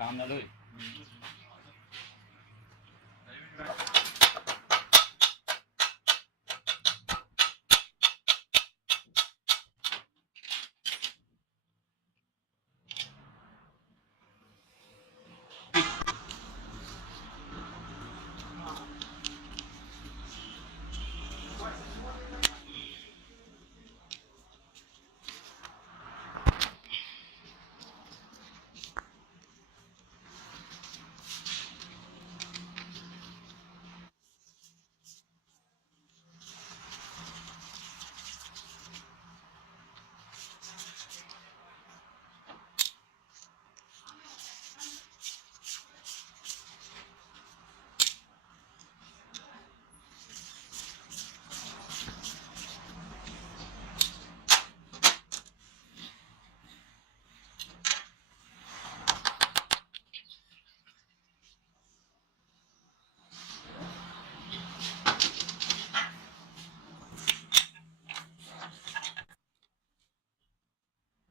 आराम नाल होए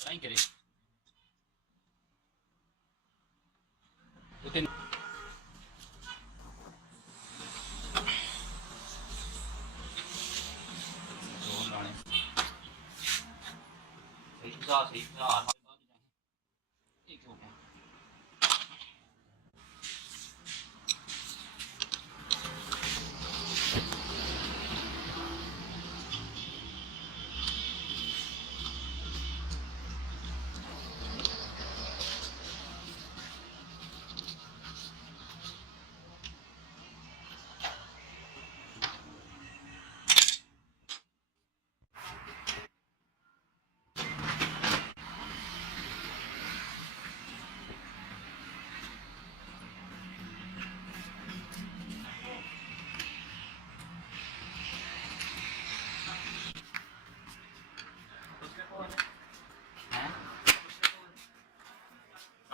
नहीं करे उतने सही एक हो गया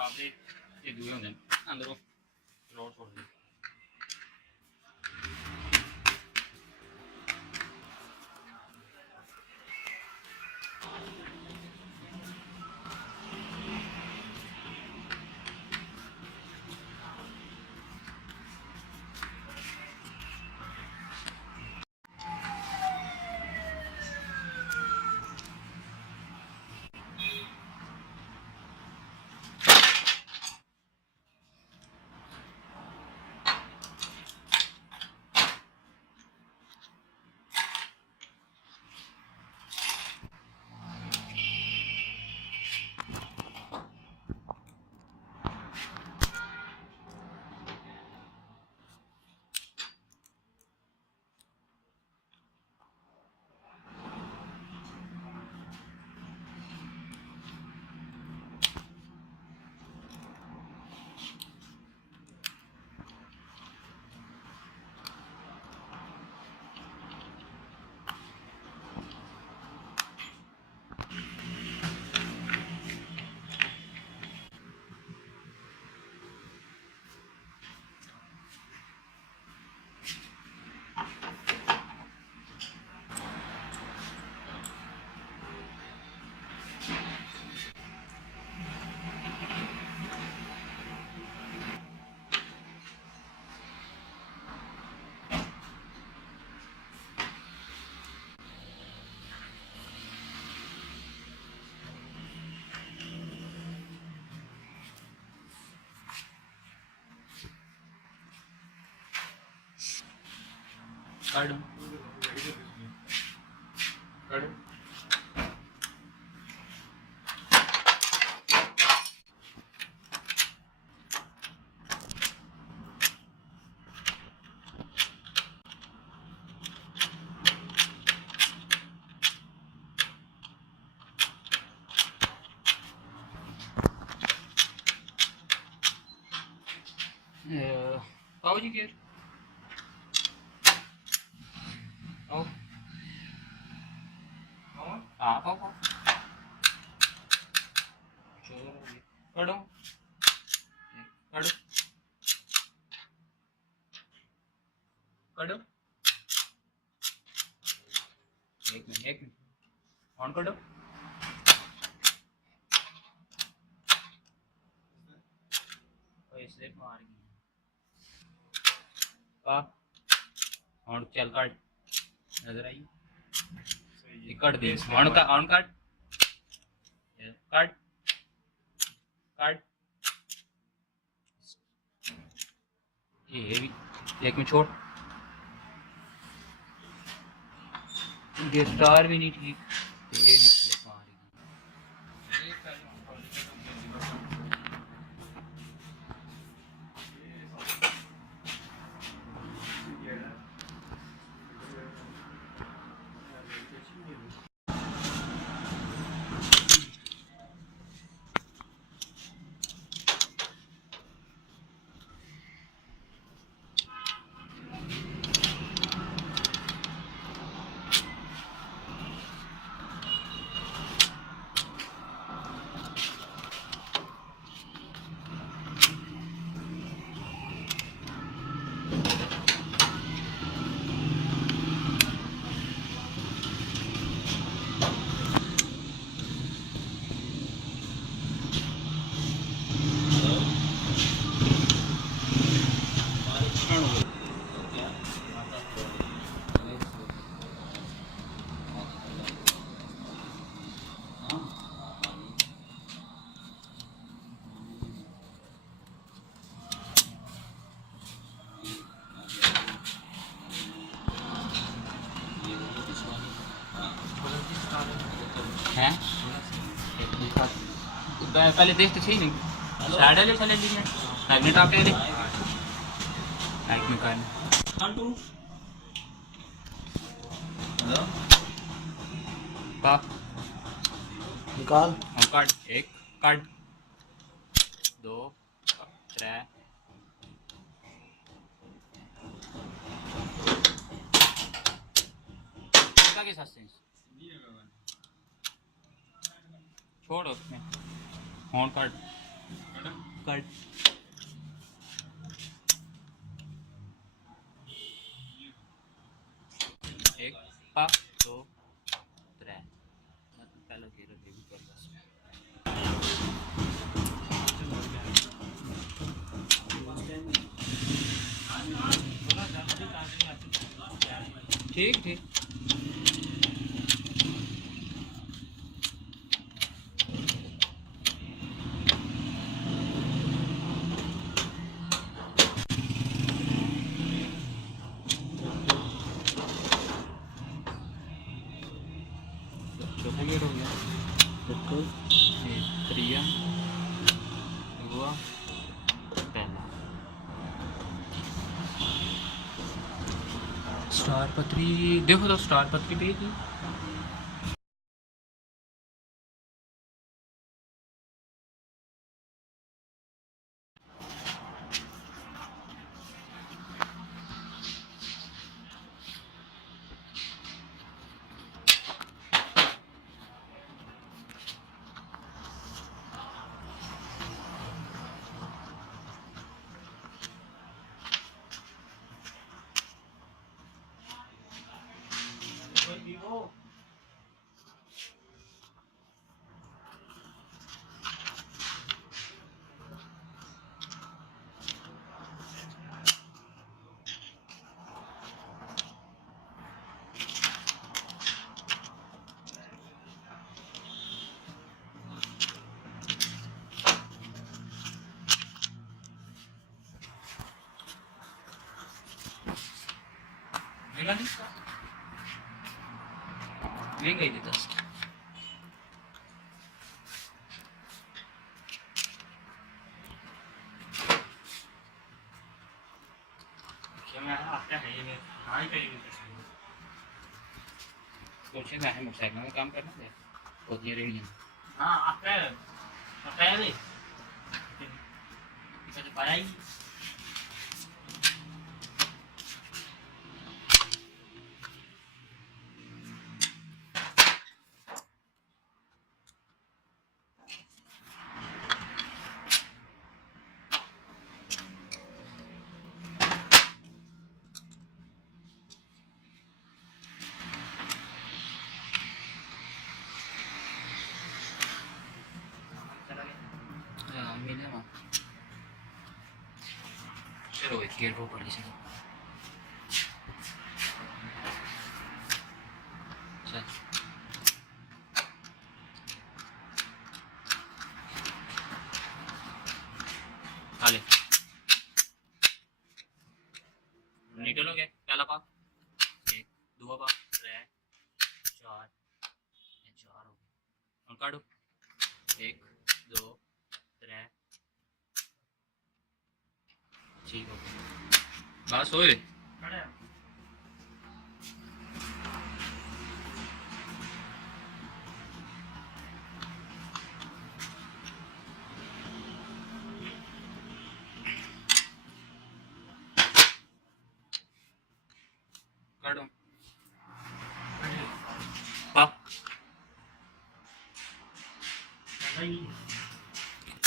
ये दूर होंगे अंदरों रोड छोड़ दी काट काट पाओ जी केयर आओ हाँ पाओ पाओ काटो काटो काटो एक मिनट ऑन काटो स्लिप मार गई का और चल काट नजर आई कट दे ऑन का ऑन काट काट काट ये भी एक में छोड़ गिटार भी नहीं ठीक ये भी स्लिप मार गई हैं पहले देख तो सही नहीं साइड ले चले लीजिए मैग्नेट आप ले मैग्नेट का हेलो पाप निकाल कार्ड एक कार्ड दो त्रै के साथ छोड़ उसमें फोन कार्ड कार्ड एक पाप दो त्रै पहले जीरो देवी कर बस ठीक ठीक चौथा गेट हो गया बिल्कुल त्रिया हुआ पहला स्टार पत्री देखो तो स्टार पत्री भेज दी महंगा ही देता सोचे मैं मोटरसाइकिल में काम करना है और ये रेंज हाँ आता है नहीं तो पाया ही मिले वहाँ चलो एक गेयर ऊपर ले चलो चल आले निकल हो गया पहला पा एक दो पा त्रै चार चार हो गए और काटो एक दो त्रै ठीक हो गया बस होए काटो पा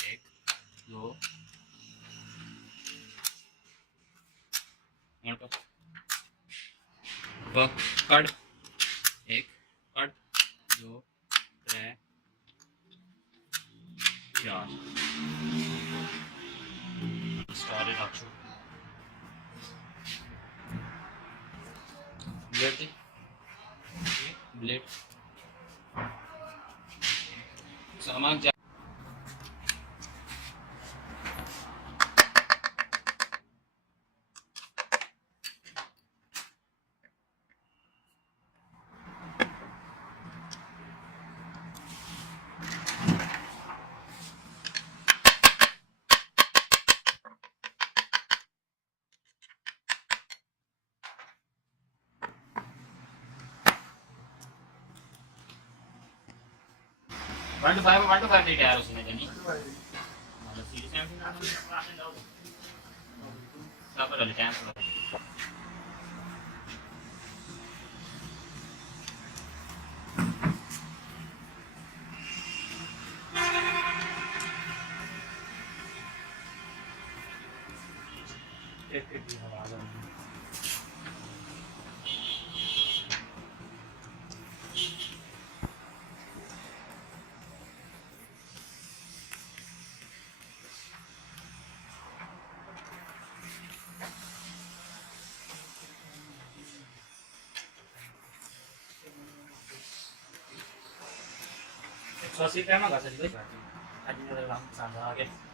एक दो और पा काट एक काट दो त्रै चार स्टार्ट रखो ब्लेड ब्लेड सामान जा वन टू फाइव तैयार उसमें जनी मतलब सीरीज में सब वाले चांस एक भी हवा आ Soalnya kan nggak usah dibeli. Tadi udah langsung sana, oke.